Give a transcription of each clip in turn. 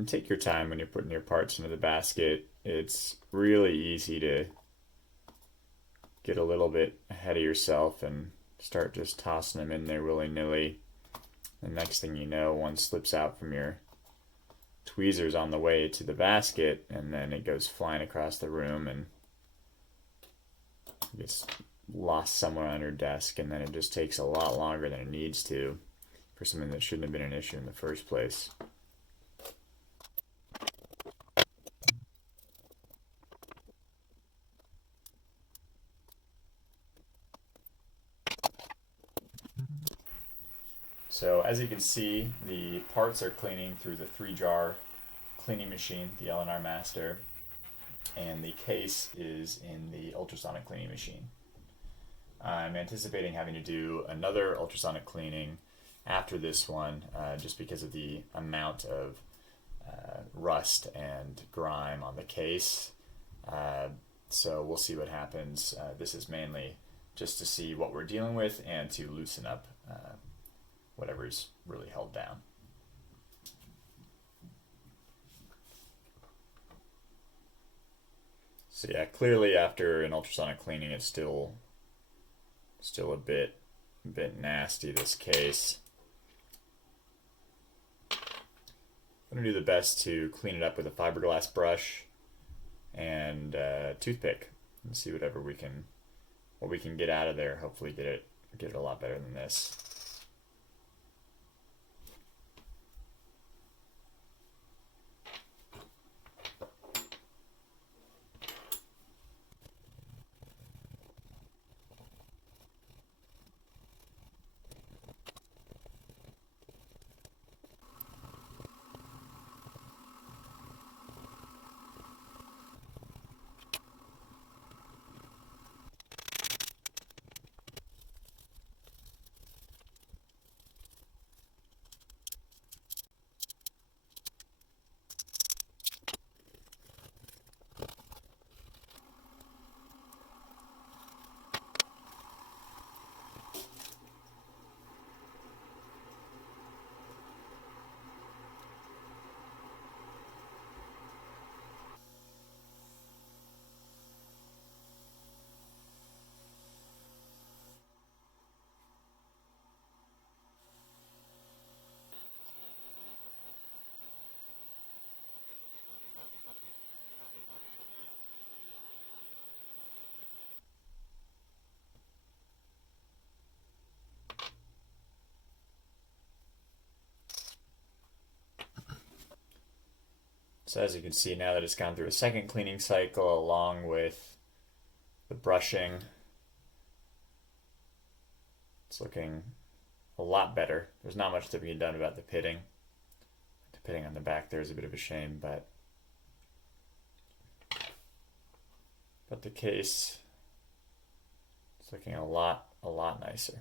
And take your time when you're putting your parts into the basket. It's really easy to get a little bit ahead of yourself and start just tossing them in there willy-nilly. The next thing you know, one slips out from your tweezers on the way to the basket, and then it goes flying across the room and gets lost somewhere on your desk, and then it just takes a lot longer than it needs to for something that shouldn't have been an issue in the first place. So as you can see, the parts are cleaning through the 3-jar cleaning machine, the L&R Master, and the case is in the ultrasonic cleaning machine. I'm anticipating having to do another ultrasonic cleaning after this one, just because of the amount of rust and grime on the case. So we'll see what happens. This is mainly just to see what we're dealing with and to loosen up whatever's really held down. So yeah, clearly after an ultrasonic cleaning, it's still a bit nasty, this case. I'm gonna do the best to clean it up with a fiberglass brush and toothpick and see what we can get out of there. Hopefully get it a lot better than this. So as you can see, now that it's gone through a second cleaning cycle along with the brushing, it's looking a lot better. There's not much to be done about the pitting. The pitting on the back there is a bit of a shame, but the case is looking a lot nicer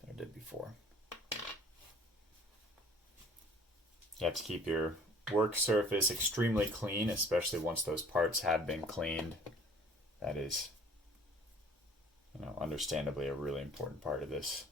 than it did before. You have to keep your work surface extremely clean, especially once those parts have been cleaned. That is, understandably a really important part of this